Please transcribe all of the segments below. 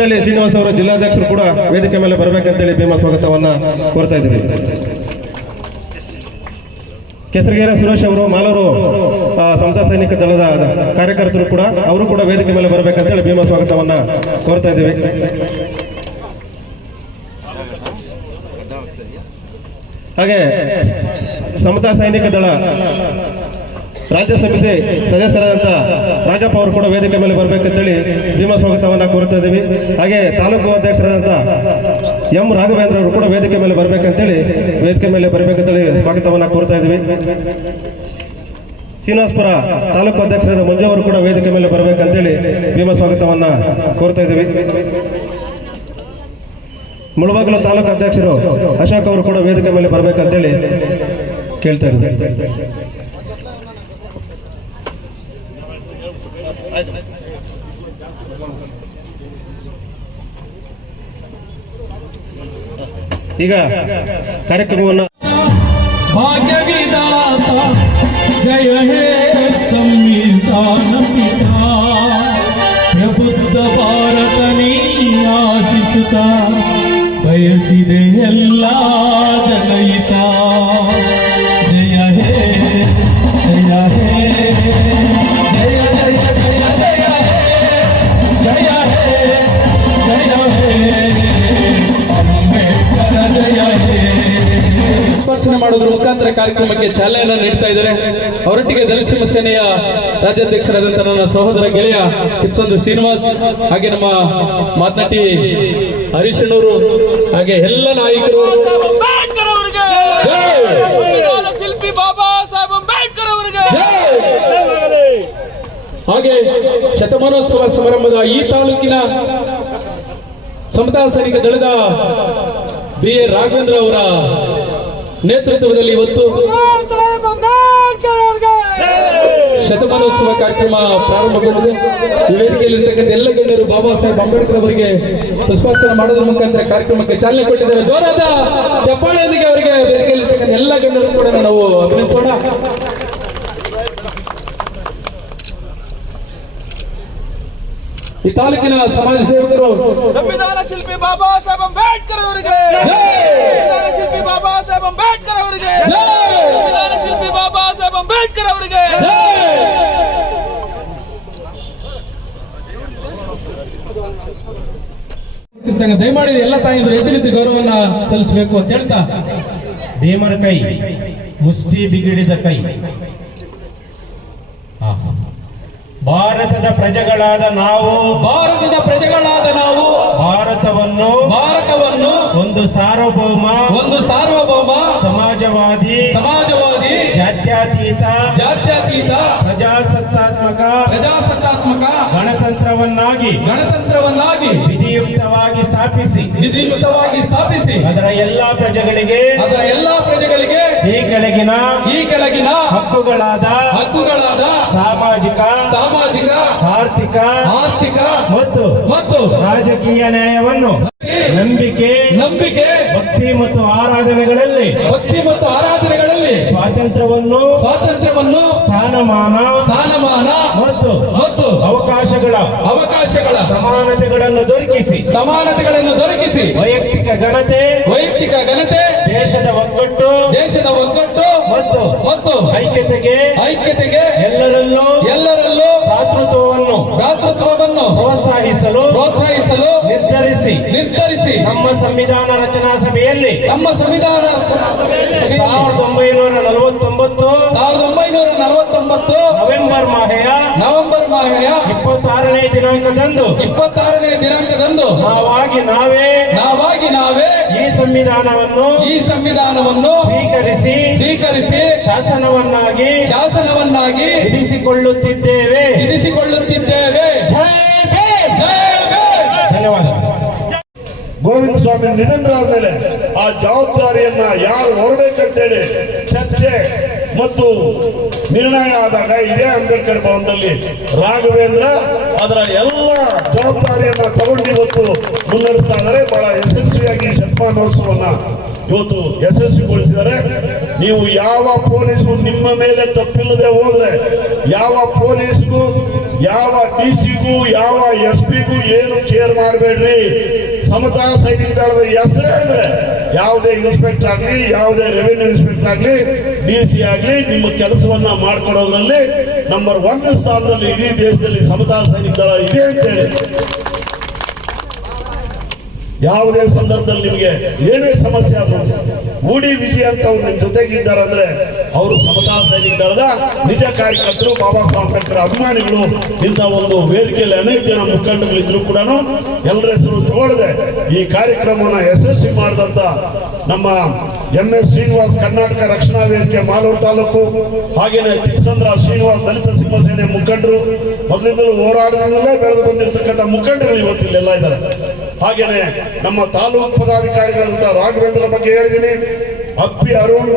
ಗುಟ್ಟಳ್ಳಿ ಶ್ರೀನಿವಾಸ್ ಅವರ ಜಿಲ್ಲಾಧ್ಯಕ್ಷರು ಕೂಡ ವೇದಿಕೆ ಮೇಲೆ ಬರಬೇಕಂತೇಳಿ ಭೀಮಾ ಸ್ವಾಗತವನ್ನ ಕೋರ್ತಾ ಇದ್ದೀವಿ. ಕೆಸರಗೇರ ಸುರೇಶ್ ಅವರು, ಮಾಲೂರು ಸಮತಾ ಸೈನಿಕ ದಳದ ಕಾರ್ಯಕರ್ತರು ಕೂಡ ಅವರು ಕೂಡ ವೇದಿಕೆ ಮೇಲೆ ಬರಬೇಕಂತೇಳಿ ಭೀಮಾ ಸ್ವಾಗತವನ್ನ ಕೋರ್ತಾ ಇದ್ದೀವಿ. ಹಾಗೆ ಸಮತಾ ಸೈನಿಕ ದಳ ರಾಜ್ಯ ಸಮಿತಿ ಸದಸ್ಯರಾದಂಥ ರಾಜಪ್ಪ ಅವರು ಕೂಡ ವೇದಿಕೆ ಮೇಲೆ ಬರಬೇಕಂತೇಳಿ ಭೀಮ ಸ್ವಾಗತವನ್ನು ಕೋರ್ತಾ ಇದ್ದೀವಿ. ಹಾಗೆ ತಾಲೂಕು ಅಧ್ಯಕ್ಷರಾದಂಥ ಎಂ ರಾಘವೇಂದ್ರ ಅವರು ಕೂಡ ವೇದಿಕೆ ಮೇಲೆ ಬರಬೇಕಂತೇಳಿ ವೇದಿಕೆ ಮೇಲೆ ಬರಬೇಕಂತೇಳಿ ಸ್ವಾಗತವನ್ನು ಕೋರ್ತಾ ಇದ್ದೀವಿ. ಶ್ರೀನಿವಾಸಪುರ ತಾಲೂಕು ಅಧ್ಯಕ್ಷರಾದ ಮಂಜು ಅವರು ಕೂಡ ವೇದಿಕೆ ಮೇಲೆ ಬರಬೇಕಂತೇಳಿ ಭೀಮ ಸ್ವಾಗತವನ್ನು ಕೋರ್ತಾ ಇದ್ದೀವಿ. ಮುಳಬಾಗಿಲು ತಾಲೂಕು ಅಧ್ಯಕ್ಷರು ಅಶೋಕ್ ಅವರು ಕೂಡ ವೇದಿಕೆ ಮೇಲೆ ಬರಬೇಕಂತೇಳಿ ಕೇಳ್ತಾ ಇದ್ದೀವಿ. ಈಗ ಕಾರ್ಯಕ್ರಮವನ್ನು ಭಾಗ್ಯ ವಿಧಾತ ಜಯ ಹೇ ಸಂವಿಧಾನ ಪಿತಾ ಪ್ರಬುದ್ಧ ಭಾರತ ನೀ ಆಶಿಸುತ್ತ, ಬಯಸಿದೆ ಎಲ್ಲ ಜನಹಿತ. ಮಾಡೋದ್ರ ಮುಖಾಂತರ ಕಾರ್ಯಕ್ರಮಕ್ಕೆ ಚಾಲನೆಯನ್ನು ನೀಡ್ತಾ ಇದ್ದಾರೆ. ಅವರೊಟ್ಟಿಗೆ ದಲಿತ ಸೇನೆಯ ರಾಜ್ಯಾಧ್ಯಕ್ಷರಾದಂತಹ ನನ್ನ ಸಹೋದರ ಗೆಳೆಯ ಕಿಪ್ಸಂದ್ರ ಶ್ರೀನಿವಾಸ್, ಹಾಗೆ ನಮ್ಮ ಮಾತನಾಟಿ ಹರೀಶಣ್ಣವರು ಹಾಗೆ ಎಲ್ಲ ನಾಯಕರು. ಹಾಗೆ ಶತಮಾನೋತ್ಸವ ಸಮಾರಂಭದ ಈ ತಾಲೂಕಿನ ಸಮತಾ ಸೈನಿಕ ದಳದ ಬಿ ಎ ರಾಘವೇಂದ್ರ ಅವರ ನೇತೃತ್ವದಲ್ಲಿ ಇವತ್ತು ಶತಮಾನೋತ್ಸವ ಕಾರ್ಯಕ್ರಮ ಪ್ರಾರಂಭಗೊಂಡಿದೆ. ಈ ವೇದಿಕೆಯಲ್ಲಿರ್ತಕ್ಕಂಥ ಎಲ್ಲ ಗಣ್ಯರು ಬಾಬಾ ಸಾಹೇಬ್ ಅಂಬೇಡ್ಕರ್ ಅವರಿಗೆ ಪುಷ್ಪಾರ್ಚನೆ ಮಾಡೋದ್ರ ಮುಖಾಂತರ ಕಾರ್ಯಕ್ರಮಕ್ಕೆ ಚಾಲನೆ ಕೊಟ್ಟಿದ್ದಾರೆ. ಜೋರಾದ ಚಪ್ಪಾಳೆಯೊಂದಿಗೆ ಅವರಿಗೆ ವೇದಿಕೆಯಲ್ಲಿರ್ತಕ್ಕಂಥ ಎಲ್ಲ ಗಣ್ಯರು ಕೂಡ ನಾವು ಅಭಿನಂದಿಸೋಣ. ಈ ತಾಲೂಕಿನ ಸಮಾಜ ಸೇವಕರು ಸಂವಿಧಾನ ಶಿಲ್ಪಿ ಬಾಬಾ ಸಾಹೇಬ್ ಅಂಬೇಡ್ಕರ್ ಅವರಿಗೆ. ಸಂವಿಧಾನ ಶಿಲ್ಪಿ ಬಾಬಾ ಸಾಹೇಬ್ ಅಂಬೇಡ್ಕರ್ ಅವರಿಗೆ. ಸಂವಿಧಾನ ಶಿಲ್ಪಿ ಬಾಬಾ ಸಾಹೇಬ್ ಅಂಬೇಡ್ಕರ್ ಅವರಿಗೆ. ದಯಮಾಡಿ ಎಲ್ಲ ತಾಯಿದ್ರು ಎದುರಿದ್ದು ನಿಂತು ಗೌರವವನ್ನ ಸಲ್ಲಿಸಬೇಕು ಅಂತ ಹೇಳ್ತಾ. ದೇಮರ ಕೈ ಮುಷ್ಟಿ ಬಿಗಿಡಿದ ಕೈ. ಭಾರತದ ಪ್ರಜೆಗಳಾದ ನಾವು ಭಾರತದ ಪ್ರಜೆಗಳಾದ ನಾವು ಭಾರತವನ್ನು ಭಾರತವನ್ನು ಒಂದು ಸಾರ್ವಭೌಮ ಒಂದು ಸಾರ್ವಭೌಮ ಸಮಾಜವಾದಿ ಸಮಾಜವಾದಿ ಜಾತ್ಯತೀತ ಜಾತ್ಯತೀತ ಪ್ರಜಾಸತ್ತಾತ್ಮಕ ಪ್ರಜಾಸತ್ತಾತ್ಮಕ ಗಣತಂತ್ರವನ್ನಾಗಿ ಗಣತಂತ್ರವನ್ನಾಗಿ ವಿಧಿಯುಕ್ತವಾಗಿ ಸ್ಥಾಪಿಸಿ ವಿಧಿಯುಕ್ತವಾಗಿ ಸ್ಥಾಪಿಸಿ ಅದರ ಎಲ್ಲಾ ಪ್ರಜೆಗಳಿಗೆ ಅದರ ಎಲ್ಲಾ ಪ್ರಜೆಗಳಿಗೆ ಈ ಕೆಳಗಿನ ಈ ಕೆಳಗಿನ ಹಕ್ಕುಗಳಾದ ಹಕ್ಕುಗಳಾದ ಸಾಮಾಜಿಕ ಸಾಮಾಜಿಕ ಆರ್ಥಿಕ ಆರ್ಥಿಕ ಮತ್ತು ಮತ್ತು ರಾಜಕೀಯ ನ್ಯಾಯವನ್ನು ನಂಬಿಕೆ ನಂಬಿಕೆ ಭಕ್ತಿ ಮತ್ತು ಆರಾಧನೆಗಳಲ್ಲಿ ಭಕ್ತಿ ಮತ್ತು ಆರಾಧನೆಗಳಲ್ಲಿ ಸ್ವಾತಂತ್ರ್ಯವನ್ನು ಸ್ವಾತಂತ್ರ್ಯವನ್ನು ಸ್ಥಾನಮಾನ ಮತ್ತು ಮತ್ತು ಅವಕಾಶಗಳ ಅವಕಾಶಗಳ ಸಮಾನತೆಗಳನ್ನು ದೊರಕಿಸಿ. ಸಮಾನತೆಗಳನ್ನು ದೊರಕಿಸಿ. ವೈಯಕ್ತಿಕ ಘನತೆ ವೈಯಕ್ತಿಕ ಘನತೆ ದೇಶದ ಒಗ್ಗಟ್ಟು ದೇಶದ ಒಗ್ಗಟ್ಟು ಮತ್ತು ಮತ್ತು ಐಕ್ಯತೆಗೆ ಐಕ್ಯತೆಗೆ ಎಲ್ಲರಲ್ಲೂ ಎಲ್ಲರಲ್ಲೂ ಭಾತೃತ್ವವನ್ನು ಭ್ರಾತೃತ್ವವನ್ನು ಪ್ರೋತ್ಸಾಹಿಸಲು ಪ್ರೋತ್ಸಾಹಿಸಲು ನಿರ್ಧರಿಸಿ. ನಿರ್ಧರಿಸಿ. ನಮ್ಮ ಸಂವಿಧಾನ ರಚನಾ ಸಭೆಯಲ್ಲಿ ನಮ್ಮ ಸಂವಿಧಾನ ಸಾವಿರದ ಒಂಬೈನೂರ ನಲವತ್ತೊಂಬತ್ತು ದಿನಾಂಕದಂದು. ಇಪ್ಪತ್ತಾರನೇ ದಿನಾಂಕದಂದು. ನಾವಾಗಿ ನಾವೇ ನಾವಾಗಿ ನಾವೇ ಈ ಸಂವಿಧಾನವನ್ನು ಈ ಸಂವಿಧಾನವನ್ನು ಸ್ವೀಕರಿಸಿ ಸ್ವೀಕರಿಸಿ ಶಾಸನವನ್ನಾಗಿ ಶಾಸನವನ್ನಾಗಿ ವಿಧಿಸಿಕೊಳ್ಳುತ್ತಿದ್ದೇವೆ. ವಿಧಿಸಿಕೊಳ್ಳುತ್ತಿದ್ದೇವೆ. ಜೈ! ಧನ್ಯವಾದಗಳು. ಗೋವಿಂದ ಸ್ವಾಮಿ ನಿಧನರಾದ ಮೇಲೆ ಆ ಜವಾಬ್ದಾರಿಯನ್ನ ಯಾರು ಹೊರಬೇಕಂತೇಳಿ ಚರ್ಚೆ ಮತ್ತು ನಿರ್ಣಯ ಆದಾಗ ಇದೇ ಅಂಬೇಡ್ಕರ್ ಭವನದಲ್ಲಿ ರಾಘವೇಂದ್ರ ಅದರ ಎಲ್ಲ ಜವಾಬ್ದಾರಿಯನ್ನ ತಗೊಂಡು ಇವತ್ತು ಮುನ್ನಡೆಸ್ತಾ ಇದ್ದಾರೆ. ಬಹಳ ಯಶಸ್ವಿಯಾಗಿ ಶತಮಾನೋತ್ಸವವನ್ನ ಇವತ್ತು ಯಶಸ್ವಿಗೊಳಿಸಿದ್ದಾರೆ. ನೀವು ಯಾವ ಪೊಲೀಸ್ಗೂ ನಿಮ್ಮ ಮೇಲೆ ತಪ್ಪಿಲ್ಲದೆ ಹೋದ್ರೆ, ಯಾವ ಪೊಲೀಸ್ಗೂ ಯಾವ ಡಿ ಸಿಗೂ ಯಾವ ಎಸ್ ಪಿಗೂ ಏನು ಕೇರ್ ಮಾಡಬೇಡ್ರಿ? ಸಮತಾ ಸೈನಿಕ ದಳದ ಹೆಸರು ಹೇಳಿದ್ರೆ, ಯಾವುದೇ ಇನ್ಸ್ಪೆಕ್ಟರ್ ಆಗಲಿ, ಯಾವುದೇ ರೆವಿನ್ಯೂ ಇನ್ಸ್ಪೆಕ್ಟರ್ ಆಗಲಿ ಡಿ ಸಿ ಆಗಲಿ, ನಿಮ್ಮ ಕೆಲಸವನ್ನ ಮಾಡ್ಕೊಡೋದ್ರಲ್ಲಿ ನಂಬರ್ ಒಂದು ಸ್ಥಾನದಲ್ಲಿ ಇಡೀ ದೇಶದಲ್ಲಿ ಸಮತಾ ಸೈನಿಕ ದಳ ಇದೆ ಅಂತೇಳಿ. ಯಾವುದೇ ಸಂದರ್ಭದಲ್ಲಿ ನಿಮಗೆ ಏನೇ ಸಮಸ್ಯೆ ಆದರೂ ಊಡಿ ವಿಜಯ ಅಂತ ಅವ್ರು ನಿಮ್ಮ ಜೊತೆಗಿದ್ದಾರೆ ಅಂದ್ರೆ ಅವರು ಸಮತಾ ಸೈನಿಕ ದಳದ ನಿಜ ಕಾರ್ಯಕರ್ತರು, ಬಾಬಾ ಸಾಹೇಬ್ ಅಂಬೇಡ್ಕರ್ ಅಭಿಮಾನಿಗಳು, ಇಂಥ ಒಂದು ವೇದಿಕೆಯಲ್ಲಿ ಅನೇಕ ಜನ ಮುಖಂಡಗಳು ಇದ್ರು ಕೂಡ ಎಲ್ಲರ ಹೆಸರು ತಗೊಳ್ಳದೆ ಈ ಕಾರ್ಯಕ್ರಮವನ್ನು ಯಶಸ್ವಿ ಮಾಡಿದಂತ ನಮ್ಮ ಎಂ ಎಸ್ ಶ್ರೀನಿವಾಸ್ ಕರ್ನಾಟಕ ರಕ್ಷಣಾ ವೇದಿಕೆ ಮಾಲೂರು ತಾಲೂಕು, ಹಾಗೇನೆ ತಿಪ್ಪಸಂದ್ರ ಶ್ರೀನಿವಾಸ್ ದಲಿತ ಸಿಂಹ ಸೇನೆ ಮುಖಂಡರು. ಮೊದಲಿಂದಲೂ ಹೋರಾಟದಿಂದಲೇ ಬೆಳೆದು ಬಂದಿರತಕ್ಕಂಥ ಮುಖಂಡರು ಇವತ್ತು ಇಲ್ಲೆಲ್ಲ ಇದ್ದಾರೆ. ಹಾಗೇನೆ ನಮ್ಮ ತಾಲೂಕು ಪದಾಧಿಕಾರಿಗಳಂತ ರಾಘವೇಂದ್ರ ಬಗ್ಗೆ ಹೇಳಿದ್ದೀನಿ. ಅಪ್ಪಿ ಅರುಣ್,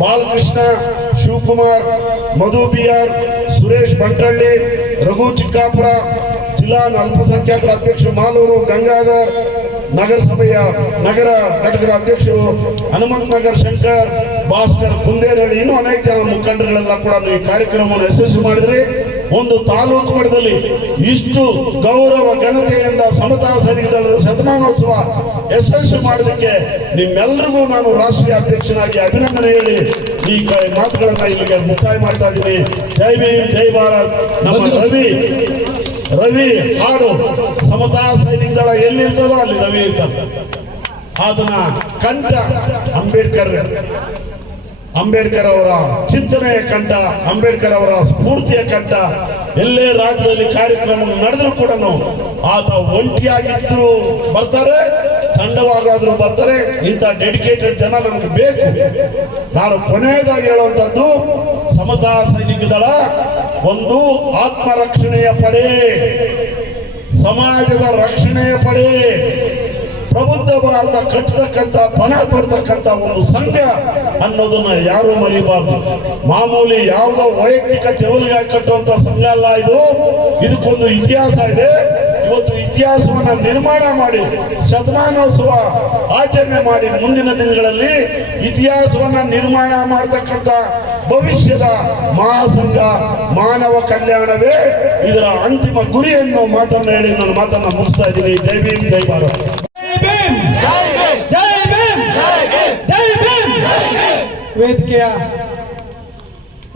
ಬಾಲಕೃಷ್ಣ, ಶಿವಕುಮಾರ್, ಮಧು ಬಿಆರ್, ಸುರೇಶ್ ಬಂಟಳ್ಳಿ ರಘು ಚಿಕ್ಕಾಪುರ, ಜಿಲ್ಲಾ ಅಲ್ಪಸಂಖ್ಯಾತರ ಅಧ್ಯಕ್ಷರು ಮಾಲೂರು, ಗಂಗಾಧರ್, ನಗರಸಭೆಯ ನಗರ ಘಟಕದ ಅಧ್ಯಕ್ಷರು ಹನುಮಂತ ನಗರ್ ಶಂಕರ್, ಭಾಸ್ಕರ್ ಕುಂದೇರಳ್ಳಿ ಇನ್ನೂ ಅನೇಕ ಜನ ಮುಖಂಡರುಗಳೆಲ್ಲ ಕೂಡ ಈ ಕಾರ್ಯಕ್ರಮವನ್ನು ಯಶಸ್ವಿ ಮಾಡಿದ್ರಿ. ಒಂದು ತಾಲೂಕು ಮಟ್ಟದಲ್ಲಿ ಇಷ್ಟು ಗೌರವ ಘನತೆಯಿಂದ ಸಮತಾ ಸೈನಿಕ ದಳದ ಶತಮಾನೋತ್ಸವ ಯಶಸ್ವಿ ಮಾಡೋದಕ್ಕೆ ನಿಮ್ಮೆಲ್ಲರಿಗೂ ನಾನು ರಾಷ್ಟ್ರೀಯ ಅಧ್ಯಕ್ಷನಾಗಿ ಅಭಿನಂದನೆ ಹೇಳಿ ಈ ಕೈ ಮಾತುಗಳನ್ನ ಇಲ್ಲಿಗೆ ಮುಕ್ತಾಯ ಮಾಡ್ತಾ ಇದ್ದೀನಿ. ಜೈ ಭೀಮ್ ಜೈ ಭಾರತ್. ನಮ್ಮ ರವಿ ರವಿ ಹಾಡು ಸಮತಾ ಸೈನಿಕ ದಳ ಎಲ್ಲಿರ್ತದೋ ಅಲ್ಲಿ ರವಿ ಇರ್ತಾನೆ. ಅದನ್ನ ಕಂಠ ಅಂಬೇಡ್ಕರ್ ಅಂಬೇಡ್ಕರ್ ಅವರ ಚಿಂತನೆಯ ಕಂಠ, ಅಂಬೇಡ್ಕರ್ ಅವರ ಸ್ಫೂರ್ತಿಯ ಕಂಠ, ಎಲ್ಲೇ ರಾಜ್ಯದಲ್ಲಿ ಕಾರ್ಯಕ್ರಮ ನಡೆದ್ರು ಕೂಡ ಆತ ಒಂಟಿಯಾಗಿದ್ರು ಬರ್ತಾರೆ, ತಂಡವಾಗಾದ್ರೂ ಬರ್ತಾರೆ, ಇಂಥ ಡೆಡಿಕೇಟೆಡ್ ಜನ ನಮ್ಗೆ ಬೇಕು. ನಾನು ಕೊನೆಯದಾಗಿ ಹೇಳುವಂತದ್ದು ಸಮತಾ ಸೈನಿಕ ದಳ ಒಂದು ಆತ್ಮರಕ್ಷಣೆಯ ಪಡೆ, ಸಮಾಜದ ರಕ್ಷಣೆಯ ಪಡೆ ಪ್ರಬುದ್ಧ ಭಾರತ ಕಟ್ಟತಕ್ಕಂತ, ಪಣ ಪಡ್ತಕ್ಕಂತ ಒಂದು ಸಂಘ ಅನ್ನೋದನ್ನ ಯಾರು ಮರಿಬಾರ್ದು. ಮಾಮೂಲಿ ಯಾವುದೋ ವೈಯಕ್ತಿಕ ತೆವಲಿಗೆ ಕಟ್ಟುವಂತ ಸಂಘ ಅಲ್ಲ ಇದು. ಇದಕ್ಕೊಂದು ಇತಿಹಾಸ ಇದೆ. ಇವತ್ತು ಇತಿಹಾಸವನ್ನ ನಿರ್ಮಾಣ ಮಾಡಿ, ಶತಮಾನೋತ್ಸವ ಆಚರಣೆ ಮಾಡಿ ಮುಂದಿನ ದಿನಗಳಲ್ಲಿ ಇತಿಹಾಸವನ್ನ ನಿರ್ಮಾಣ ಮಾಡತಕ್ಕಂತ ಭವಿಷ್ಯದ ಮಹಾಸಂಘ ಮಾನವ ಕಲ್ಯಾಣವೇ ಇದರ ಅಂತಿಮ ಗುರಿಯನ್ನು ಮಾತನ್ನ ಹೇಳಿ ನಾನು ಮಾತನ್ನ ಮುಗಿಸ್ತಾ ಇದ್ದೀನಿ. ಜೈ ಭೀಮ್, ಜೈ ಭಾರತ್. ವೇದಿಕೆಯ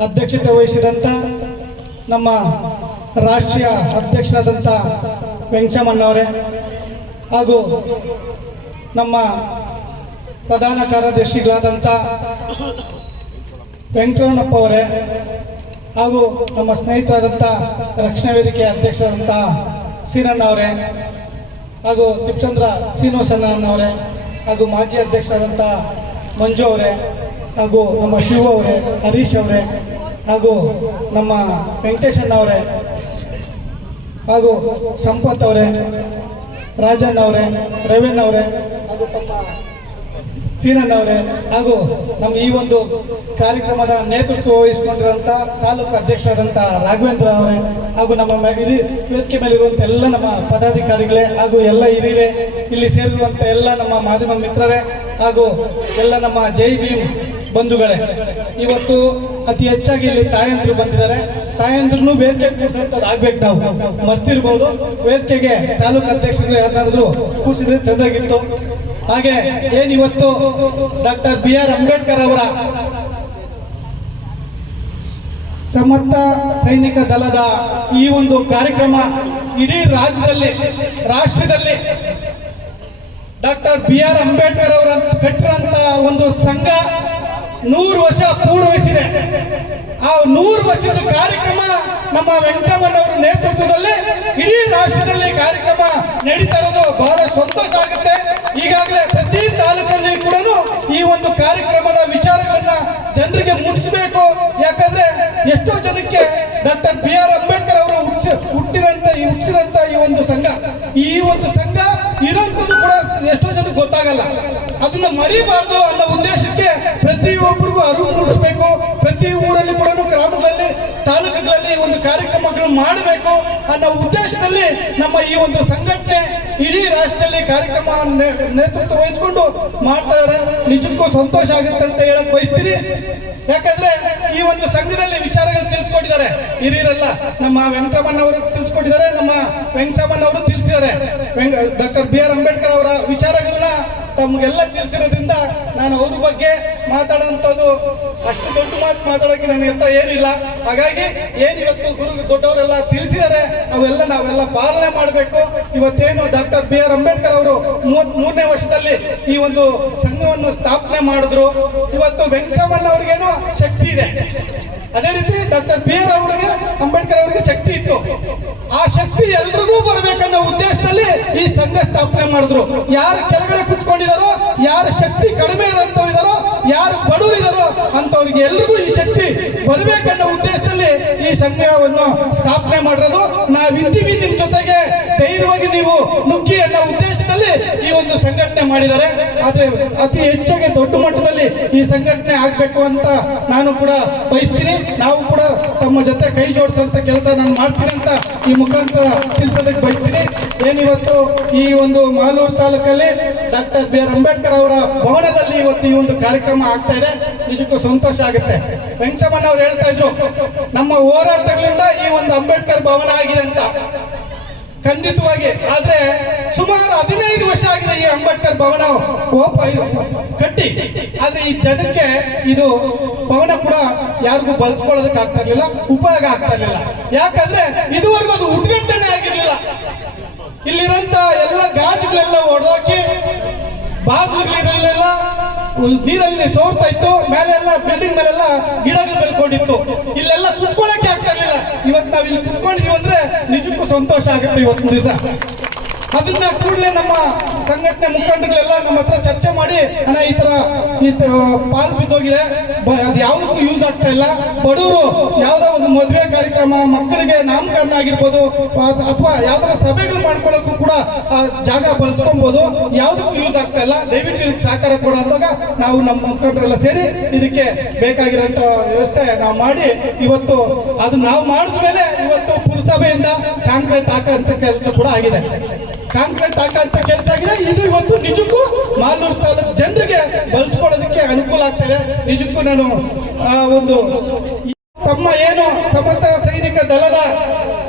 ಅಧ್ಯಕ್ಷತೆ ವಹಿಸಿದಂಥ ನಮ್ಮ ರಾಷ್ಟ್ರೀಯ ಅಧ್ಯಕ್ಷರಾದಂಥ ವೆಂಕಟಮ್ಮನವರೇ ಹಾಗೂ ನಮ್ಮ ಪ್ರಧಾನ ಕಾರ್ಯದರ್ಶಿಗಳಾದಂಥ ವೆಂಕಟರಮಣಪ್ಪ ಅವರೇ ಹಾಗೂ ನಮ್ಮ ಸ್ನೇಹಿತರಾದಂಥ ರಕ್ಷಣಾ ವೇದಿಕೆಯ ಅಧ್ಯಕ್ಷರಾದಂಥ ಸೀನಣ್ಣ ಅವರೇ ಹಾಗೂ ತಿಪ್ಚಂದ್ರ ಶ್ರೀನಿವಾಸಣ್ಣನವರೇ ಹಾಗೂ ಮಾಜಿ ಅಧ್ಯಕ್ಷರಾದಂಥ ಮಂಜು ಅವರೇ ಹಾಗೂ ನಮ್ಮ ಶಿವ ಅವರೇ, ಹರೀಶ್ ಅವರೇ ಹಾಗೂ ನಮ್ಮ ವೆಂಕಟೇಶಣ್ಣ ಅವರೇ ಹಾಗೂ ಸಂಪತ್ ಅವರೇ, ರಾಜಣ್ಣ ಅವರೇ ರವೀಣ್ ಅವರೇ ಹಾಗೂ ತಮ್ಮ ಸೀನಣ್ಣ ಅವರೇ ಹಾಗೂ ನಮ್ಮ ಈ ಒಂದು ಕಾರ್ಯಕ್ರಮದ ನೇತೃತ್ವ ವಹಿಸಿಕೊಂಡಿರುವಂಥ ತಾಲೂಕು ಅಧ್ಯಕ್ಷರಾದಂಥ ರಾಘವೇಂದ್ರ ಅವರೇ ಹಾಗೂ ನಮ್ಮ ಇಲ್ಲಿ ವೇದಿಕೆ ಮೇಲಿರುವಂಥ ಎಲ್ಲ ನಮ್ಮ ಪದಾಧಿಕಾರಿಗಳೇ ಹಾಗೂ ಎಲ್ಲ ಹಿರಿಯರೇ, ಇಲ್ಲಿ ಸೇರಿರುವಂಥ ಎಲ್ಲ ನಮ್ಮ ಮಾಧ್ಯಮ ಮಿತ್ರರೇ ಹಾಗೂ ಎಲ್ಲ ನಮ್ಮ ಜೈ ಭೀಮ್ ಬಂಧುಗಳೇ. ಇವತ್ತು ಅತಿ ಹೆಚ್ಚಾಗಿ ಇಲ್ಲಿ ತಾಯಂದ್ರು ಬಂದಿದ್ದಾರೆ. ತಾಯಂದ್ರೂ ವೇದಿಕೆ ಕೂರಿಸುವಂಥದ್ದು ಆಗ್ಬೇಕು ನಾವು. ಮರ್ತಿರ್ಬೋದು. ವೇದಿಕೆಗೆ ತಾಲೂಕು ಅಧ್ಯಕ್ಷರು ಯಾರನ್ನಾದ್ರೂ ಕೂರಿಸಿದ್ರೆ ಚೆಂದಾಗಿತ್ತು. ಹಾಗೆ ಇವತ್ತು ಡಾಕ್ಟರ್ ಬಿ ಆರ್ ಅಂಬೇಡ್ಕರ್ ಅವರ ಸಮರ್ಥ ಸೈನಿಕ ದಳದ ಈ ಒಂದು ಕಾರ್ಯಕ್ರಮ ಇಡೀ ರಾಜ್ಯದಲ್ಲಿ, ರಾಷ್ಟ್ರದಲ್ಲಿ ಡಾಕ್ಟರ್ ಬಿ ಆರ್ ಅಂಬೇಡ್ಕರ್ ಅವರ ಕಟ್ಟಿರಂತ ಒಂದು ಸಂಘ ನೂರು ವರ್ಷ ಪೂರ್ವಹಿಸಿದೆ ಆ ನೂರು ವರ್ಷದ ಕಾರ್ಯಕ್ರಮ ನಮ್ಮ ವೆಂಕಟಮ್ಮನವರ ನೇತೃತ್ವದಲ್ಲಿ ಇಡೀ ರಾಷ್ಟ್ರದಲ್ಲಿ ಕಾರ್ಯಕ್ರಮ ನಡೀತಾ ಇರೋದು ಬಹಳ ಸಂತೋಷ ಆಗುತ್ತೆ. ಈಗಾಗಲೇ ಪ್ರತಿ ತಾಲೂಕಲ್ಲಿ ಕೂಡ ಈ ಒಂದು ಕಾರ್ಯಕ್ರಮದ ವಿಚಾರಗಳನ್ನ ಜನರಿಗೆ ಮುಟ್ಟಿಸಬೇಕು ಯಾಕಂದ್ರೆ ಎಷ್ಟೋ ಜನಕ್ಕೆ ಡಾಕ್ಟರ್ ಬಿ ಆರ್ ಅಂಬೇಡ್ಕರ್ ಅವರು ಹುಟ್ಟಿರಂತ ಈ ಹುಚ್ಚಿರಂತ ಈ ಒಂದು ಸಂಘ, ಈ ಒಂದು ಸಂಘ ಇರೋಂಥದ್ದು ಕೂಡ ಎಷ್ಟೋ ಜನಕ್ಕೆ ಗೊತ್ತಾಗಲ್ಲ. ಅದನ್ನ ಮರಿಬಾರ್ದು ಅನ್ನೋ ಉದ್ದೇಶಕ್ಕೆ ಪ್ರತಿಯೊಬ್ಬರಿಗೂ ಮಾಡಬೇಕು ಅನ್ನೋ ಉದ್ದೇಶದಲ್ಲಿ ನಮ್ಮ ಈ ಒಂದು ಸಂಘಟನೆ ಇಡೀ ರಾಷ್ಟ್ರದಲ್ಲಿ ಕಾರ್ಯಕ್ರಮ ನೇತೃತ್ವ ವಹಿಸಿಕೊಂಡು ಮಾಡ್ತಾ ನಿಜಕ್ಕೂ ಸಂತೋಷ ಆಗುತ್ತೆ ಅಂತ ಹೇಳಕ್ ಬಯಸ್ತೀನಿ. ಯಾಕಂದ್ರೆ ಈ ಒಂದು ಸಂಘದಲ್ಲಿ ವಿಚಾರಗಳು ತಿಳಿಸ್ಕೊಟ್ಟಿದ್ದಾರೆ. ಹಿರಿಯರೆಲ್ಲ ನಮ್ಮ ವೆಂಕಟರಮಣ್ಣ ಅವರು ತಿಳಿಸ್ಕೊಟ್ಟಿದ್ದಾರೆ, ನಮ್ಮ ವೆಂಕಟಮ್ಮಣ್ಣ ಅವರು ತಿಳಿಸಿದ್ದಾರೆ. ಡಾಕ್ಟರ್ ಬಿ ಆರ್ ಅಂಬೇಡ್ಕರ್ ಅವರ ವಿಚಾರಗಳನ್ನ ತಮಗೆಲ್ಲ ತಿಳಿಸಿರೋದ್ರಿಂದ ನಾನು ಅವ್ರ ಬಗ್ಗೆ ಮಾತಾಡೋಂಥದ್ದು ಅಷ್ಟು ದೊಡ್ಡ ಮಾತು ಮಾತಾಡೋಕೆ ನನ್ನ ಹತ್ರ ಏನಿಲ್ಲ. ಹಾಗಾಗಿ ಏನಿವತ್ತು ಗುರು ದೊಡ್ಡವರೆಲ್ಲ ತಿಳಿಸಿದ್ದಾರೆ ಅವೆಲ್ಲ ನಾವೆಲ್ಲ ಪಾಲನೆ ಮಾಡಬೇಕು. ಇವತ್ತೇನು ಡಾಕ್ಟರ್ ಬಿ ಆರ್ ಅಂಬೇಡ್ಕರ್ ಅವರು ಮೂವತ್ತ್ ಮೂರನೇ ವರ್ಷದಲ್ಲಿ ಈ ಒಂದು ಸಂಘವನ್ನು ಸ್ಥಾಪನೆ ಮಾಡಿದ್ರು. ಇವತ್ತು ವೆಂಕಟಮ್ಮಣ್ಣ ಅವ್ರಿಗೇನೋ ಶಕ್ತಿ ಇದೆ. ಅದೇ ರೀತಿ ಡಾಕ್ಟರ್ ಬಿ ಆರ್ ಅವರಿಗೆ, ಅಂಬೇಡ್ಕರ್ ಅವರಿಗೆ ಶಕ್ತಿ ಇತ್ತು. ಆ ಶಕ್ತಿ ಎಲ್ರಿಗೂ ಬರ್ಬೇಕನ್ನೋ ಉದ್ದೇಶದಲ್ಲಿ ಈ ಸಂಘ ಸ್ಥಾಪನೆ ಮಾಡಿದ್ರು. ಯಾರು ಕೆಳಗಡೆ ಕುತ್ಕೊಂಡಿದಾರೋ, ಯಾರು ಶಕ್ತಿ ಕಡಿಮೆ ಇರೋಂಥವ್ರಿದಾರೋ, ಯಾರು ಬಡವರಿದಾರೋ ಅಂತವ್ರಿಗೆ ಎಲ್ರಿಗೂ ಈ ಶಕ್ತಿ ಬರ್ಬೇಕನ್ನೋ ಉದ್ದೇಶದಲ್ಲಿ ಈ ಸಂಘವನ್ನು ಸ್ಥಾಪನೆ ಮಾಡಿರೋದು. ನಾವಿದ್ದೀವಿ ನಿಮ್ ಜೊತೆಗೆ. ಧೈರ್ಯವಾಗಿ ನೀವು ನುಗ್ಗಿ ಅನ್ನೋ ಈ ಒಂದು ಸಂಘಟನೆ ಮಾಡಿದ್ದಾರೆ. ಆದ್ರೆ ಅತಿ ಹೆಚ್ಚಾಗಿ ದೊಡ್ಡ ಮಟ್ಟದಲ್ಲಿ ಈ ಸಂಘಟನೆ ಆಗ್ಬೇಕು ಅಂತ ನಾನು ಕೂಡ ಬಯಸ್ತೀನಿ. ನಾವು ಕೂಡ ತಮ್ಮ ಜೊತೆ ಕೈ ಜೋಡಿಸುವಂತ ಕೆಲಸ ನಾನು ಮಾಡ್ತೀನಿ ಅಂತ ಈ ಮುಖಾಂತರ ತಿಳಿಸೋದಕ್ಕೆ ಬಯಸ್ತೀನಿ. ಏನಿವತ್ತು ಈ ಒಂದು ಮಾಲೂರು ತಾಲೂಕಲ್ಲಿ ಡಾಕ್ಟರ್ ಬಿ ಆರ್ ಅಂಬೇಡ್ಕರ್ ಅವರ ಭವನದಲ್ಲಿ ಇವತ್ತು ಈ ಒಂದು ಕಾರ್ಯಕ್ರಮ ಆಗ್ತಾ ಇದೆ. ನಿಜಕ್ಕೂ ಸಂತೋಷ ಆಗುತ್ತೆ. ವೆಂಕಟಮ್ಮಣ್ಣ ಅವ್ರು ಹೇಳ್ತಾ ಇದ್ರು, ನಮ್ಮ ಹೋರಾಟಗಳಿಂದ ಈ ಒಂದು ಅಂಬೇಡ್ಕರ್ ಭವನ ಆಗಿದೆ ಅಂತ. ಖಂಡಿತವಾಗಿ. ಆದ್ರೆ ಸುಮಾರು ಹದಿನೈದು ವರ್ಷ ಆಗಿದೆ ಈ ಅಂಬೇಡ್ಕರ್ ಭವನ ಓಪ ಕಟ್ಟಿ. ಆದ್ರೆ ಈ ಜನಕ್ಕೆ ಇದು ಭವನ ಕೂಡ ಯಾರಿಗೂ ಬಳಸ್ಕೊಳ್ಳೋದಕ್ಕೆ ಆಗ್ತಾ ಇರ್ಲಿಲ್ಲ, ಉಪಯೋಗ ಆಗ್ತಾ ಇರ್ಲಿಲ್ಲ. ಯಾಕಂದ್ರೆ ಇದುವರೆಗೂ ಅದು ಉದ್ಘಾಟನೆ ಆಗಿರ್ಲಿಲ್ಲ. ಇಲ್ಲಿರಂತ ಎಲ್ಲ ಗಾಜುಗಳೆಲ್ಲ ಹೊಡೆದಾಕಿ ಬಾಗಿಲುಗಳಿರಲಿಲ್ಲ ನೀರಲ್ಲಿ ಸೋರ್ತಾ ಇತ್ತು, ಮೇಲೆಲ್ಲ ಬಿಲ್ಡಿಂಗ್ ಮೇಲೆಲ್ಲ ಗಿಡಗಳು ಬೆಳ್ಕೊಂಡಿತ್ತು. ಇಲ್ಲೆಲ್ಲ ಕುತ್ಕೊಳ್ಳಕ್ಕೆ ಆಗ್ತಾ ಇರ್ಲಿಲ್ಲ. ಇವತ್ತು ನಾವ್ ಇಲ್ಲಿ ಕುತ್ಕೊಂಡಿದೀವಿ ಅಂದ್ರೆ ನಿಜಕ್ಕೂ ಸಂತೋಷ ಆಗುತ್ತೆ ಇವತ್ತು ದಿವಸ. ಅದನ್ನ ಕೂಡಲೇ ನಮ್ಮ ಸಂಘಟನೆ ಮುಖಂಡಗಳೆಲ್ಲ ನಮ್ಮ ಹತ್ರ ಚರ್ಚೆ ಮಾಡಿ ಅಣ್ಣ ಈ ತರ ಈ ಪಾಲ್ ಬಿದ್ದೋಗಿದೆ. ಅದು ಯಾವುದಕ್ಕೂ ಯೂಸ್ ಆಗ್ತಾ ಇಲ್ಲ. ಬಡವರು ಯಾವ್ದೋ ಒಂದು ಮದುವೆ ಕಾರ್ಯಕ್ರಮ ಮಕ್ಕಳಿಗೆ ನಾಮಕರಣ ಆಗಿರ್ಬೋದು ಅಥವಾ ಯಾವ್ದಾರ ಸಭೆಗಳು ಮಾಡ್ಕೊಳ್ಳೋಕ್ಕೂ ಕೂಡ ಆ, ಜಾಗ ಬಳಸ್ಕೊಬಹುದು ಯಾವ್ದಕ್ಕೂ ಯೂಸ್ ಆಗ್ತಾ ಇಲ್ಲ. ದಯವಿಟ್ಟು ಇದಕ್ಕೆ ಸಹಕಾರ ಕೊಡೋ ಅಂದಾಗ ನಾವು ನಮ್ಮ ಮುಖಂಡರೆಲ್ಲ ಸೇರಿ ಇದಕ್ಕೆ ಬೇಕಾಗಿರೋಂಥ ವ್ಯವಸ್ಥೆ ನಾವು ಮಾಡಿ ಇವತ್ತು ಅದು ನಾವು ಮಾಡಿದ್ಮೇಲೆ ಇವತ್ತು ಪುರಸಭೆಯಿಂದ ಕಾಂಕ್ರೀಟ್ ಹಾಕೋಂಥ ಕೆಲಸ ಕೂಡ ಆಗಿದೆ. ಕಾಂಕ್ರೀಟ್ ಹಾಕಂತ ಕೆಲಸ ಆಗಿದೆ. ಇದು ಇವತ್ತು ನಿಜಕ್ಕೂ ಮಾಲೂರು ತಾಲೂಕು ಜನರಿಗೆ ಬಳಸ್ಕೊಳ್ಳೋದಕ್ಕೆ ಅನುಕೂಲ ಆಗ್ತಾ ನಿಜಕ್ಕೂ ನಾನು ಒಂದು ತಮ್ಮ ಏನು ಸಮತ ಸೈನಿಕ ದಳದ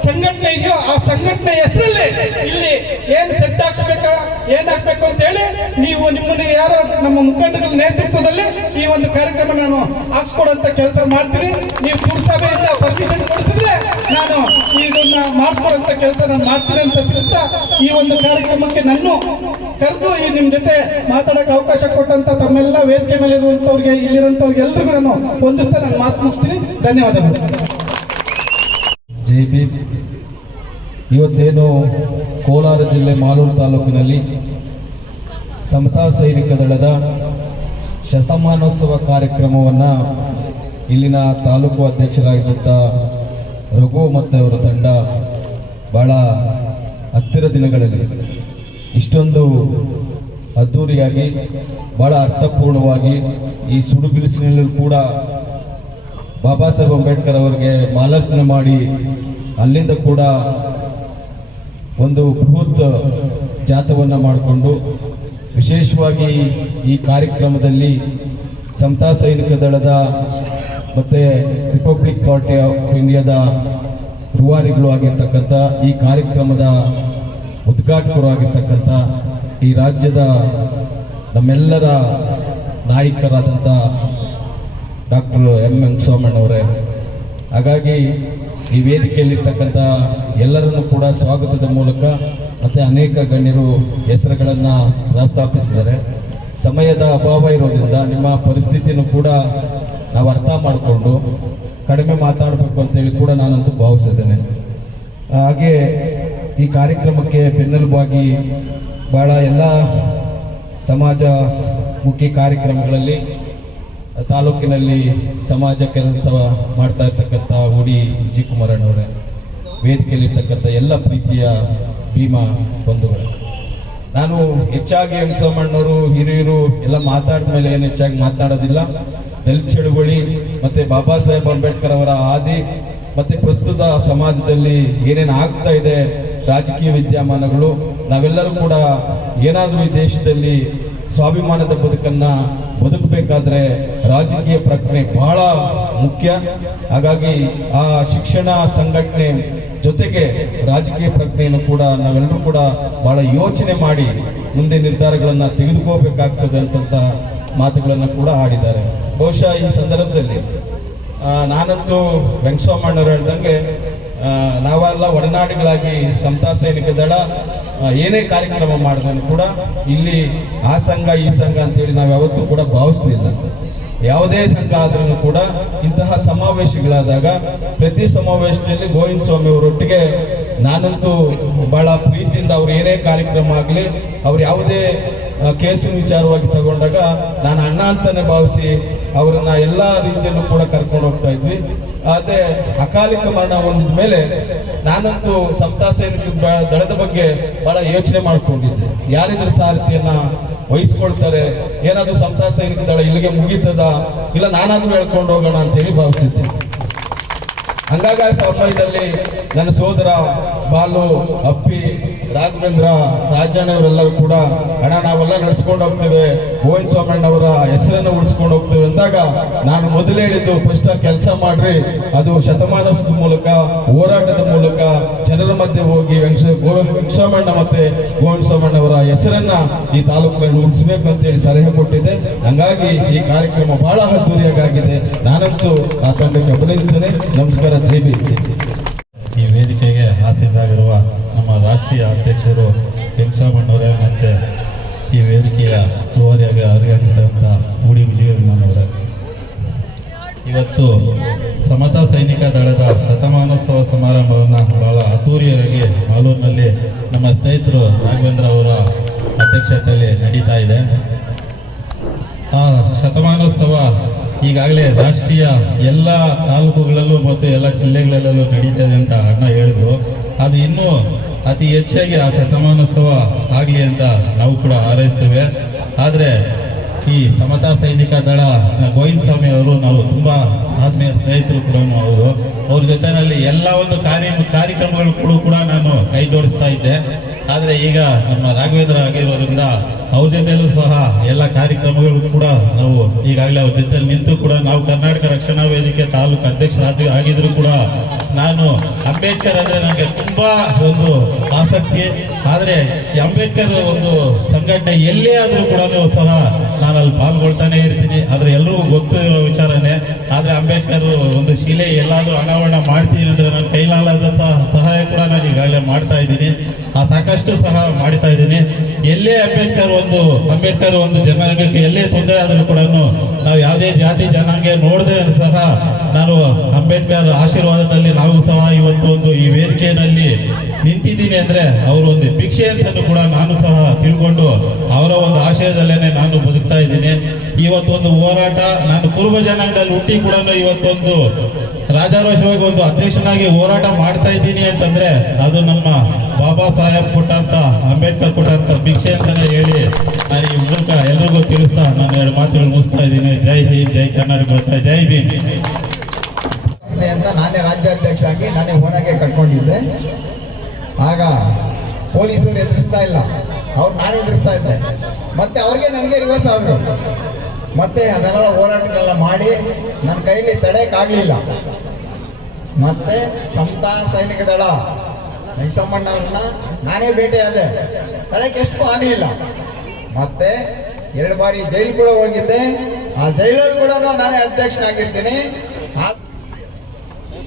ಸಂಘಟನೆ ಇದೆಯೋ ಆ ಸಂಘಟನೆ ಹೆಸರಲ್ಲಿ ಇಲ್ಲಿ ಏನ್ ಸೆಟ್ ಹಾಕ್ಸ್ಬೇಕಾ, ಏನ್ ಹಾಕ್ಬೇಕು ಅಂತ ಹೇಳಿ ನೀವು ನಿಮ್ಮನ್ನ ಯಾರೋ ನಮ್ಮ ಮುಖಂಡಗಳ ನೇತೃತ್ವದಲ್ಲಿ ಈ ಒಂದು ಕಾರ್ಯಕ್ರಮ ನಾನು ಹಾಕ್ಸ್ಕೊಡಂತ ಕೆಲಸ ಮಾಡ್ತೀನಿ. ನೀವು ಪುರಸಭೆಯಿಂದ ಪರ್ಮಿಷನ್ ಕೊಡಿಸಿದ್ರೆ ನಾನು ಇದನ್ನ ಮಾಡಿಸ್ಕೊಡಂತ ಕೆಲಸ ನಾನು ಮಾಡ್ತೀನಿ ಅಂತ ತಿಳಿಸ್ತಾ ಈ ಒಂದು ಕಾರ್ಯಕ್ರಮಕ್ಕೆ ನಾನು ಕರೆದು ಈ ನಿಮ್ ಜೊತೆ ಮಾತಾಡಕ್ಕೆ ಅವಕಾಶ ಕೊಟ್ಟಂತ ತಮ್ಮೆಲ್ಲ ವೇದಿಕೆ ಮೇಲೆ ಇರುವಂತವ್ರಿಗೆ ಇಲ್ಲಿರುವಂತವ್ರಿಗೆ ಎಲ್ರಿಗೂ ನಾನು ಹೊಂದಿಸ್ತಾ ನಾನು ಮಾತು ಮುಗಿಸ್ತೀನಿ. ಧನ್ಯವಾದಗಳು. ಜೈ ಇವತ್ತೇನು ಕೋಲಾರ ಜಿಲ್ಲೆ ಮಾಲೂರು ತಾಲೂಕಿನಲ್ಲಿ ಸಮತಾ ಸೈನಿಕ ದಳದ ಶತಮಾನೋತ್ಸವ ಕಾರ್ಯಕ್ರಮವನ್ನು ಇಲ್ಲಿನ ತಾಲೂಕು ಅಧ್ಯಕ್ಷರಾಗಿದ್ದಂಥ ರಘು ಮತ್ತು ಅವರ ತಂಡ ಭಾಳ ಹತ್ತಿರ ದಿನಗಳಲ್ಲಿ ಇಷ್ಟೊಂದು ಅದ್ದೂರಿಯಾಗಿ, ಬಹಳ ಅರ್ಥಪೂರ್ಣವಾಗಿ ಈ ಸುಡುಬಿರುಸಿನಲ್ಲೂ ಕೂಡ ಬಾಬಾ ಸಾಹೇಬ್ ಅಂಬೇಡ್ಕರ್ ಅವರಿಗೆ ಮಾಲಾರ್ಪಣೆ ಮಾಡಿ ಅಲ್ಲಿಂದ ಕೂಡ ಒಂದು ಬೃಹತ್ ಜಾಥವನ್ನು ಮಾಡಿಕೊಂಡು ವಿಶೇಷವಾಗಿ ಈ ಕಾರ್ಯಕ್ರಮದಲ್ಲಿ ಸಮತಾ ಸೈನಿಕ ದಳದ ಮತ್ತು ರಿಪಬ್ಲಿಕ್ ಪಾರ್ಟಿ ಆಫ್ ಇಂಡಿಯಾದ ರೂವಾರಿಗಳು ಆಗಿರ್ತಕ್ಕಂಥ ಈ ಕಾರ್ಯಕ್ರಮದ ಉದ್ಘಾಟಕರು ಆಗಿರ್ತಕ್ಕಂಥ ಈ ರಾಜ್ಯದ ನಮ್ಮೆಲ್ಲರ ನಾಯಕರಾದಂಥ ಡಾಕ್ಟರ್ ಎಂ ವೆಂಕಟಸ್ವಾಮಣ್ಣವರೇ ಹಾಗಾಗಿ ಈ ವೇದಿಕೆಯಲ್ಲಿರ್ತಕ್ಕಂಥ ಎಲ್ಲರನ್ನು ಕೂಡ ಸ್ವಾಗತದ ಮೂಲಕ ಮತ್ತು ಅನೇಕ ಗಣ್ಯರು ಹೆಸರುಗಳನ್ನು ಪ್ರಸ್ತಾಪಿಸಿದ್ದಾರೆ. ಸಮಯದ ಅಭಾವ ಇರೋದ್ರಿಂದ ನಿಮ್ಮ ಪರಿಸ್ಥಿತಿಯನ್ನು ಕೂಡ ನಾವು ಅರ್ಥ ಮಾಡಿಕೊಂಡು ಕಡಿಮೆ ಮಾತಾಡಬೇಕು ಅಂತೇಳಿ ಕೂಡ ನಾನಂತೂ ಭಾವಿಸಿದ್ದೇನೆ. ಹಾಗೆ ಈ ಕಾರ್ಯಕ್ರಮಕ್ಕೆ ಬೆನ್ನೆಲುಬಾಗಿ ಭಾಳ ಎಲ್ಲ ಸಮಾಜ ಮುಖಿ ಕಾರ್ಯಕ್ರಮಗಳಲ್ಲಿ ತಾಲೂಕಿನಲ್ಲಿ ಸಮಾಜ ಕೆಲಸ ಮಾಡ್ತಾ ಇರ್ತಕ್ಕಂಥ ಉಡಿ ಜಿ ಕುಮಾರಣ್ಣವರೇ ವೇದಿಕೆಯಲ್ಲಿರ್ತಕ್ಕಂಥ ಎಲ್ಲ ಪ್ರೀತಿಯ ಭೀಮಾ ಬಂಧುಗಳೇ. ನಾನು ಹೆಚ್ಚಾಗಿ ವೆಂಕಟರಮಣ್ಣವರು ಹಿರಿಯರು ಎಲ್ಲ ಮಾತಾಡಿದ ಮೇಲೆ ಏನು ಹೆಚ್ಚಾಗಿ ಮಾತಾಡೋದಿಲ್ಲ. ದಲಿತ ಚಳುವಳಿ ಮತ್ತು ಬಾಬಾ ಸಾಹೇಬ್ ಅಂಬೇಡ್ಕರ್ ಅವರ ಆದಿ ಮತ್ತು ಪ್ರಸ್ತುತ ಸಮಾಜದಲ್ಲಿ ಏನೇನು ಆಗ್ತಾ ಇದೆ, ರಾಜಕೀಯ ವಿದ್ಯಮಾನಗಳು, ನಾವೆಲ್ಲರೂ ಕೂಡ ಏನಾದರೂ ಈ ದೇಶದಲ್ಲಿ ಸ್ವಾಭಿಮಾನದ ಬದುಕನ್ನು ಬದುಕಬೇಕಾದ್ರೆ ರಾಜಕೀಯ ಪ್ರಜ್ಞೆ ಬಹಳ ಮುಖ್ಯ. ಹಾಗಾಗಿ ಆ ಶಿಕ್ಷಣ ಸಂಘಟನೆ ಜೊತೆಗೆ ರಾಜಕೀಯ ಪ್ರಜ್ಞೆಯನ್ನು ಕೂಡ ನಾವೆಲ್ಲರೂ ಕೂಡ ಬಹಳ ಯೋಚನೆ ಮಾಡಿ ಮುಂದೆ ನಿರ್ಧಾರಗಳನ್ನು ತೆಗೆದುಕೋಬೇಕಾಗ್ತದೆ ಅಂತಂತ ಮಾತುಗಳನ್ನು ಕೂಡ ಆಡಿದ್ದಾರೆ. ಬಹುಶಃ ಈ ಸಂದರ್ಭದಲ್ಲಿ ನಾನಂತೂ ವೆಂಕಟಸ್ವಾಮಣ್ಣವ್ರು ಹೇಳ್ದಂಗೆ ನಾವೆಲ್ಲ ಒಡನಾಡಿಗಳಾಗಿ ಸಮತಾ ಸೈನಿಕ ದಳ ಏನೇ ಕಾರ್ಯಕ್ರಮ ಮಾಡಿದ್ರು ಕೂಡ ಇಲ್ಲಿ ಆ ಸಂಘ, ಈ ಸಂಘ ಅಂತೇಳಿ ನಾವು ಯಾವತ್ತೂ ಕೂಡ ಭಾವಿಸ್ತಿಲ್ಲ ಯಾವುದೇ ಸಂಘ ಆದ್ರೂ ಕೂಡ ಇಂತಹ ಸಮಾವೇಶಗಳಾದಾಗ ಪ್ರತಿ ಸಮಾವೇಶದಲ್ಲಿ ಗೋವಿಂದ ಸ್ವಾಮಿ ಅವರೊಟ್ಟಿಗೆ ನಾನಂತೂ ಬಹಳ ಪ್ರೀತಿಯಿಂದ ಅವ್ರು ಏನೇ ಕಾರ್ಯಕ್ರಮ ಆಗಲಿ, ಅವ್ರು ಯಾವುದೇ ಕೇಸಿನ ವಿಚಾರವಾಗಿ ತಗೊಂಡಾಗ ನಾನು ಅಣ್ಣ ಅಂತಾನೆ ಭಾವಿಸಿ ಅವರನ್ನ ಎಲ್ಲ ರೀತಿಯಲ್ಲೂ ಕೂಡ ಕರ್ಕೊಂಡು ಹೋಗ್ತಾ ಇದ್ವಿ. ಅದೇ ಅಕಾಲಿಕ ಮರಣ ಹೊಂದಿದ ಮೇಲೆ ನಾನಂತೂ ಸಪ್ತಾಹ ದಳದ ಬಗ್ಗೆ ಬಹಳ ಯೋಚನೆ ಮಾಡ್ಕೊಂಡಿದ್ದೆ. ಯಾರಿದ್ರ ಸಾರಥಿಯನ್ನ ವಹಿಸ್ಕೊಳ್ತಾರೆ, ಏನಾದ್ರೂ ಸಪ್ತಾಹ ಸೈನಿಕ ದಳ ಇಲ್ಲಿಗೆ ಮುಗೀತದ? ಇಲ್ಲ ನಾನಾದ್ರೂ ಹೇಳ್ಕೊಂಡು ಹೋಗೋಣ ಅಂತ ಹೇಳಿ ಭಾವಿಸಿದ್ದೆ. ಹಂಗಾಗಿ ಸಮಯದಲ್ಲಿ ನನ್ನ ಸೋದರ ಬಾಲು, ಅಪ್ಪಿ ರಾಘವೇಂದ್ರ ರಾಜಣ್ಣವರೆಲ್ಲರೂ ಕೂಡ ಹಣ ನಾವೆಲ್ಲ ನಡೆಸ್ಕೊಂಡು ಹೋಗ್ತೇವೆ. ಗೋವಿಂದ ಸ್ವಾಮಣ್ಣವರ ಹೆಸರನ್ನು ಉಳಿಸ್ಕೊಂಡು ಹೋಗ್ತೇವೆ ಅಂದಾಗ ನಾನು ಮೊದಲೇ ಹೇಳಿದ್ದು, ಫಸ್ಟ್ ಕೆಲಸ ಮಾಡ್ರಿ. ಅದು ಶತಮಾನದ ಮೂಲಕ, ಹೋರಾಟದ ಮೂಲಕ ಜನರ ಮಧ್ಯೆ ಹೋಗಿ ವೆಂಕಟ ಗೋವಿಂದ ಮತ್ತೆ ಗೋವಿಂದ ಸ್ವಾಮಣ್ಣವರ ಹೆಸರನ್ನ ಈ ತಾಲೂಕಿನಲ್ಲಿ ಉಳಿಸ್ಬೇಕು ಅಂತ ಹೇಳಿ ಸಲಹೆ ಕೊಟ್ಟಿದೆ ಹಂಗಾಗಿ ಈ ಕಾರ್ಯಕ್ರಮ ಬಹಳ ಅದ್ದೂರಿಯಾಗಿದೆ ನಾನಂತೂ ಆ ತಂಡಕ್ಕೆ ಅಭಿನಯಿಸ್ತೇನೆ ನಮಸ್ಕಾರ, ಜೈ ಬಿ ಈ ವೇದಿಕೆಗೆ ಆಸೀನರಾಗಿರುವ ನಮ್ಮ ರಾಷ್ಟ್ರೀಯ ಅಧ್ಯಕ್ಷರು ವೆಂಕಟರಾಮಣ್ಣವರೇ ಮತ್ತು ಈ ವೇದಿಕೆಯ ರೂವಾರಿಯಾಗಿ ಅರಿಯಾಗಿರ್ತಕ್ಕಂಥ ಮೂಡಿ ವಿಜಯಮ್ಮನವರೇ ಇವತ್ತು ಸಮತಾ ಸೈನಿಕ ದಳದ ಶತಮಾನೋತ್ಸವ ಸಮಾರಂಭವನ್ನು ಬಹಳ ಅದ್ದೂರಿಯಾಗಿ ಮಾಲೂರಿನಲ್ಲಿ ನಮ್ಮ ಸ್ನೇಹಿತರು ರಾಘವೇಂದ್ರ ಅವರ ಅಧ್ಯಕ್ಷತೆಯಲ್ಲಿ ನಡೀತಾ ಇದೆ. ಆ ಶತಮಾನೋತ್ಸವ ಈಗಾಗಲೇ ರಾಷ್ಟ್ರೀಯ ಎಲ್ಲ ತಾಲೂಕುಗಳಲ್ಲೂ ಮತ್ತು ಎಲ್ಲ ಜಿಲ್ಲೆಗಳಲ್ಲೂ ನಡೀತದೆ ಅಂತ ಅಣ್ಣ ಹೇಳಿದರು. ಅದು ಇನ್ನೂ ಅತಿ ಹೆಚ್ಚಾಗಿ ಆ ಶತಮಾನೋತ್ಸವ ಆಗಲಿ ಅಂತ ನಾವು ಕೂಡ ಹಾರೈಸ್ತೇವೆ. ಆದರೆ ಈ ಸಮತಾ ಸೈನಿಕ ದಳ ಗೋವಿಂದ ಸ್ವಾಮಿ ಅವರು ನಾವು ತುಂಬ ಆತ್ಮೀಯ ಸ್ನೇಹಿತರು ಕೂಡ ಅವರು. ಅವ್ರ ಜೊತೆಯಲ್ಲಿ ಎಲ್ಲ ಒಂದು ಕಾರ್ಯ ಕಾರ್ಯಕ್ರಮಗಳು ಕೂಡ ನಾನು ಕೈ ಜೋಡಿಸ್ತಾ ಇದ್ದೆ. ಆದರೆ ಈಗ ನಮ್ಮ ರಾಘವೇಂದ್ರ ಆಗಿರೋದ್ರಿಂದ ಅವ್ರ ಜೊತೆಯಲ್ಲೂ ಸಹ ಎಲ್ಲ ಕಾರ್ಯಕ್ರಮಗಳು ಕೂಡ ನಾವು ಈಗಾಗಲೇ ಅವ್ರ ಜೊತೆಯಲ್ಲಿ ನಿಂತು ಕೂಡ ನಾವು ಕರ್ನಾಟಕ ರಕ್ಷಣಾ ವೇದಿಕೆ ತಾಲೂಕು ಅಧ್ಯಕ್ಷರಾದ ಆಗಿದ್ರು ಕೂಡ ನಾನು ಅಂಬೇಡ್ಕರ್ ಅಂದ್ರೆ ನನಗೆ ತುಂಬಾ ಒಂದು ಆಸಕ್ತಿ. ಆದರೆ ಅಂಬೇಡ್ಕರ್ ಒಂದು ಸಂಘಟನೆ ಎಲ್ಲೇ ಆದರೂ ಕೂಡ ಸಹ ನಾನು ಅಲ್ಲಿ ಪಾಲ್ಗೊಳ್ತಾನೆ ಇರ್ತೀನಿ. ಆದರೆ ಎಲ್ಲರಿಗೂ ಗೊತ್ತಿರೋ ವಿಚಾರನೇ, ಆದರೆ ಅಂಬೇಡ್ಕರ್ ಒಂದು ಶಿಲೆ ಎಲ್ಲಾದರೂ ಅನಾವರಣ ಮಾಡ್ತೀನಿ ಅಂದರೆ ನನ್ನ ಕೈಲಾಲದ ಸಹ ಸಹಾಯ ಕೂಡ ನಾನು ಈಗಾಗಲೇ ಮಾಡ್ತಾ ಇದ್ದೀನಿ. ಆ ಸಾಕಷ್ಟು ಸಹ ಮಾಡ್ತಾ ಇದ್ದೀನಿ. ಎಲ್ಲೇ ಅಂಬೇಡ್ಕರ್ ಒಂದು ಅಂಬೇಡ್ಕರ್ ಒಂದು ಜನಾಂಗಕ್ಕೆ ಎಲ್ಲೇ ತೊಂದರೆ ಆದರೂ ಕೂಡ ನಾವು ಯಾವುದೇ ಜಾತಿ, ಜನಾಂಗ ನೋಡದೆ ಸಹ ನಾನು ಅಂಬೇಡ್ಕರ್ ಆಶೀರ್ವಾದದಲ್ಲಿ ನಾವು ಸಹ ಇವತ್ತು ಒಂದು ಈ ವೇದಿಕೆಯಲ್ಲಿ ನಿಂತಿದ್ದೀನಿ ಅಂದ್ರೆ ಅವರು ಒಂದು ಭಿಕ್ಷೆ ಅಂತಲೂ ಕೂಡ ನಾನು ಸಹ ತಿಳ್ಕೊಂಡು ಅವರ ಒಂದು ಆಶಯದಲ್ಲೇ ನಾನು ಬದುಕ್ತಾ ಇದ್ದೀನಿ. ಇವತ್ತು ಒಂದು ಹೋರಾಟ, ನಾನು ಕುರುಬ ಜನಾಂಗದಲ್ಲಿ ಹುಟ್ಟಿ ಕೂಡ ಇವತ್ತೊಂದು ರಾಜಾರೋಷವಾಗಿ ಒಂದು ಅಧ್ಯಕ್ಷನಾಗಿ ಹೋರಾಟ ಮಾಡ್ತಾ ಇದ್ದೀನಿ ಅಂತಂದ್ರೆ ಅದು ನಮ್ಮ ಬಾಬಾ ಸಾಹೇಬ್ ಕೊಟ್ಟಂತ, ಅಂಬೇಡ್ಕರ್ ಕೊಟ್ಟಂತ ಭಿಕ್ಷೆ ಅಂತಾನೆ ಹೇಳಿ ನಾನು ಈ ಮೂಲಕ ಎಲ್ರಿಗೂ ತಿಳಿಸ್ತಾ ನಾನು ಎರಡು ಮಾತುಗಳು ಮುಗಿಸ್ತಾ ಇದ್ದೀನಿ. ಜೈ ಹಿಂದ್, ಜೈ ಕರ್ನಾಟಕ ಜೈ ಭೀಮ್. ರಾಜ್ಯಾಧ್ಯಕ್ಷ ಆಗಿ ನಾನೇ ಓನಾಗೆ ಕಟ್ಕೊಂಡಿದ್ದೆ ಆಗ ಪೊಲೀಸರು ಎದುರಿಸ್ತಾ ಇಲ್ಲ. ಅವ್ರು ನಾನು ಎದುರಿಸ್ತಾ ಇದ್ದೆ. ಮತ್ತೆ ಅವ್ರಿಗೆ ನನಗೆ ರಿವರ್ಸ್ ಆದರು. ಮತ್ತೆ ಅದೆಲ್ಲ ಹೋರಾಟಗಳೆಲ್ಲ ಮಾಡಿ ನನ್ನ ಕೈಲಿ ತಡೆಯಕ್ಕಾಗಲಿಲ್ಲ ಮತ್ತೆ ಸಮತಾ ಸೈನಿಕ ದಳ ವೆಂಕಟಮ್ಮಣ್ಣವ್ರನ್ನ ನಾನೇ ಭೇಟಿಯಾದೆ. ತಡೆಕ್ಕೆ ಎಷ್ಟು ಆಗಲಿಲ್ಲ. ಮತ್ತೆ ಎರಡು ಬಾರಿ ಜೈಲು ಕೂಡ ಹೋಗಿದ್ದೆ. ಆ ಜೈಲಲ್ಲಿ ಕೂಡ ನಾನೇ ಅಧ್ಯಕ್ಷನಾಗಿರ್ತೀನಿ. ಆ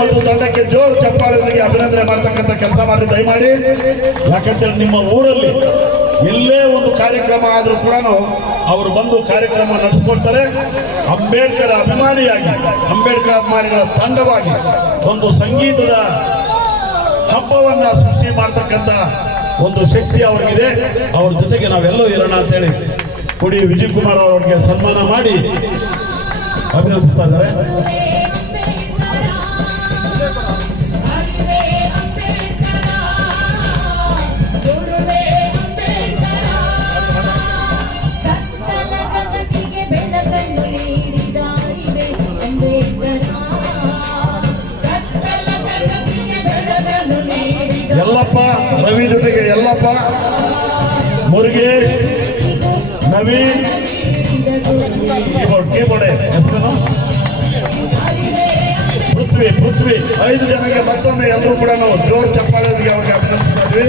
ಮತ್ತು ತಂಡಕ್ಕೆ ಜೋರು ಚಪ್ಪಾಳೆದಾಗಿ ಅಭಿನಂದನೆ ಮಾಡ್ತಕ್ಕಂಥ ಕೆಲಸ ಮಾಡಿ, ದಯಮಾಡಿ. ಯಾಕಂತೇಳಿ ನಿಮ್ಮ ಊರಲ್ಲಿ ಎಲ್ಲೇ ಒಂದು ಕಾರ್ಯಕ್ರಮ ಆದರೂ ಕೂಡ ಅವರು ಬಂದು ಕಾರ್ಯಕ್ರಮ ನಡೆಸ್ಕೊಡ್ತಾರೆ. ಅಂಬೇಡ್ಕರ್ ಅಭಿಮಾನಿಯಾಗಿ, ಅಂಬೇಡ್ಕರ್ ಅಭಿಮಾನಿಗಳ ತಂಡವಾಗಿ ಒಂದು ಸಂಗೀತದ ಹಬ್ಬವನ್ನು ಸೃಷ್ಟಿ ಮಾಡ್ತಕ್ಕಂಥ ಒಂದು ಶಕ್ತಿ ಅವ್ರಿಗಿದೆ. ಅವ್ರ ಜೊತೆಗೆ ನಾವೆಲ್ಲೂ ಇರೋಣ ಅಂತೇಳಿ ಕುಡಿ ವಿಜಯ್ ಕುಮಾರ್ ಅವರಿಗೆ ಸನ್ಮಾನ ಮಾಡಿ ಅಭಿನಂದಿಸ್ತಾ ಇದ್ದಾರೆ. ಮುರುಗೇಶ್ ನವೀನ್ ಕೀಬೋರ್ಡ್ ಕೀಬೋರ್ಡ್ ಹೆಸರೇನು? ಪೃಥ್ವಿ ಪೃಥ್ವಿ. ಐದು ಜನಕ್ಕೆ ಮತ್ತೊಮ್ಮೆ ಎಲ್ಲರೂ ಕೂಡ ನಾವು ಜೋರು ಚಪ್ಪಾಳೆಯೊಂದಿಗೆ ಅವ್ರಿಗೆ ಅಭಿನಂದಿಸ್ತಾ ಇದ್ವಿ,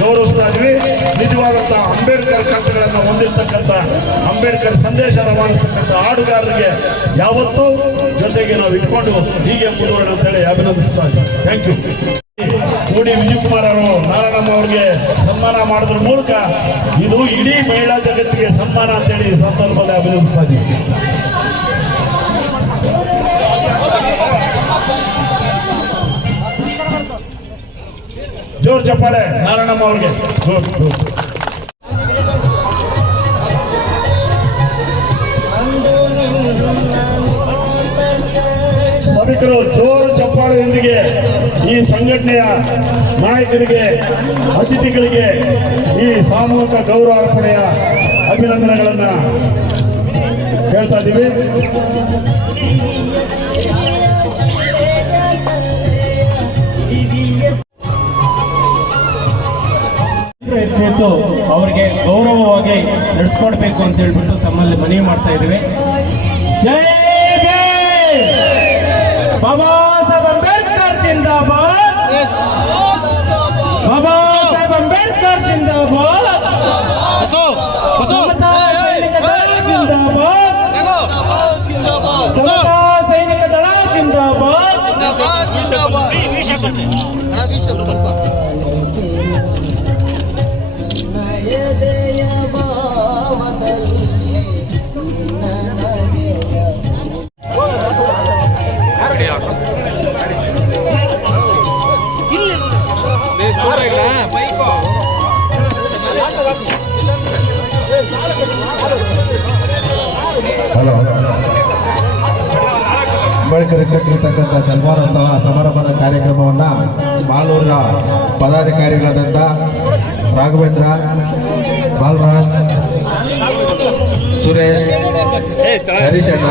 ಗೌರವಿಸ್ತಾ ಇದ್ವಿ. ನಿಜವಾದಂತಹ ಅಂಬೇಡ್ಕರ್ ಕಂಠಗಳನ್ನು ಹೊಂದಿರತಕ್ಕಂಥ ಅಂಬೇಡ್ಕರ್ ಸಂದೇಶ ರವಾನಿಸ್ತಕ್ಕಂಥ ಹಾಡುಗಾರರಿಗೆ ಯಾವತ್ತೂ ಜೊತೆಗೆ ನಾವು ಇಟ್ಕೊಂಡು ಹೀಗೆ ಮುಂದುವರೋಣ ಅಂತೇಳಿ ಅಭಿನಂದಿಸ್ತಾ ಇದ್ದೀವಿ ಥ್ಯಾಂಕ್ ಯು ಕೋಡಿ ವಿಜಯಕುಮಾರ್ ಅವರು, ನಾರಾಯಣಮ್ಮ ಅವರಿಗೆ ಸನ್ಮಾನ ಮಾಡೋದ್ರ ಮೂಲಕ ಇದು ಇಡೀ ಮಹಿಳಾ ಜಗತ್ತಿಗೆ ಸನ್ಮಾನ ಅಂತೇಳಿ ಈ ಸಂದರ್ಭದಲ್ಲಿ ಅಭಿನಂದಿಸ್ತಾ ಇದ್ದೀವಿ ಜೋರ್ ಚಪ್ಪಾಳೆ ನಾರಾಯಣಮ್ಮ ಅವ್ರಿಗೆ. ಸಭಿಕರು ಜೋರು ಚಪ್ಪಾಳೆಯೊಂದಿಗೆ ಈ ಸಂಘಟನೆಯ ನಾಯಕರಿಗೆ, ಅತಿಥಿಗಳಿಗೆ ಈ ಸಾಮೂಹಿಕ ಗೌರವ ಅರ್ಪಣೆಯ ಅಭಿನಂದನೆಗಳನ್ನ ಹೇಳ್ತಾ ಇದ್ದೀವಿ. ಎದ್ದು ಅವರಿಗೆ ಗೌರವವಾಗಿ ನಡೆಸ್ಕೊಡ್ಬೇಕು ಅಂತ ಹೇಳ್ಬಿಟ್ಟು ತಮ್ಮಲ್ಲಿ ಮನವಿ ಮಾಡ್ತಾ ಇದ್ದೀವಿ. ಜೈ ಜಿಂದಾಬಾದ್ ಬಾಬಾ ಸಾಹೇಬ್ ಅಂಬೇಡ್ಕರ್ ಕಟ್ಟಿರ್ತಕ್ಕಂಥ ಶನಿವಾರೋತ್ಸವ ಸಮಾರಂಭದ ಕಾರ್ಯಕ್ರಮವನ್ನು ಮಾಲೂರಿನ ಪದಾಧಿಕಾರಿಗಳಾದಂಥ ರಾಘವೇಂದ್ರ ಬಾಲರಾಜ್ ಸುರೇಶ್ ಹರೀಶಣ್ಣ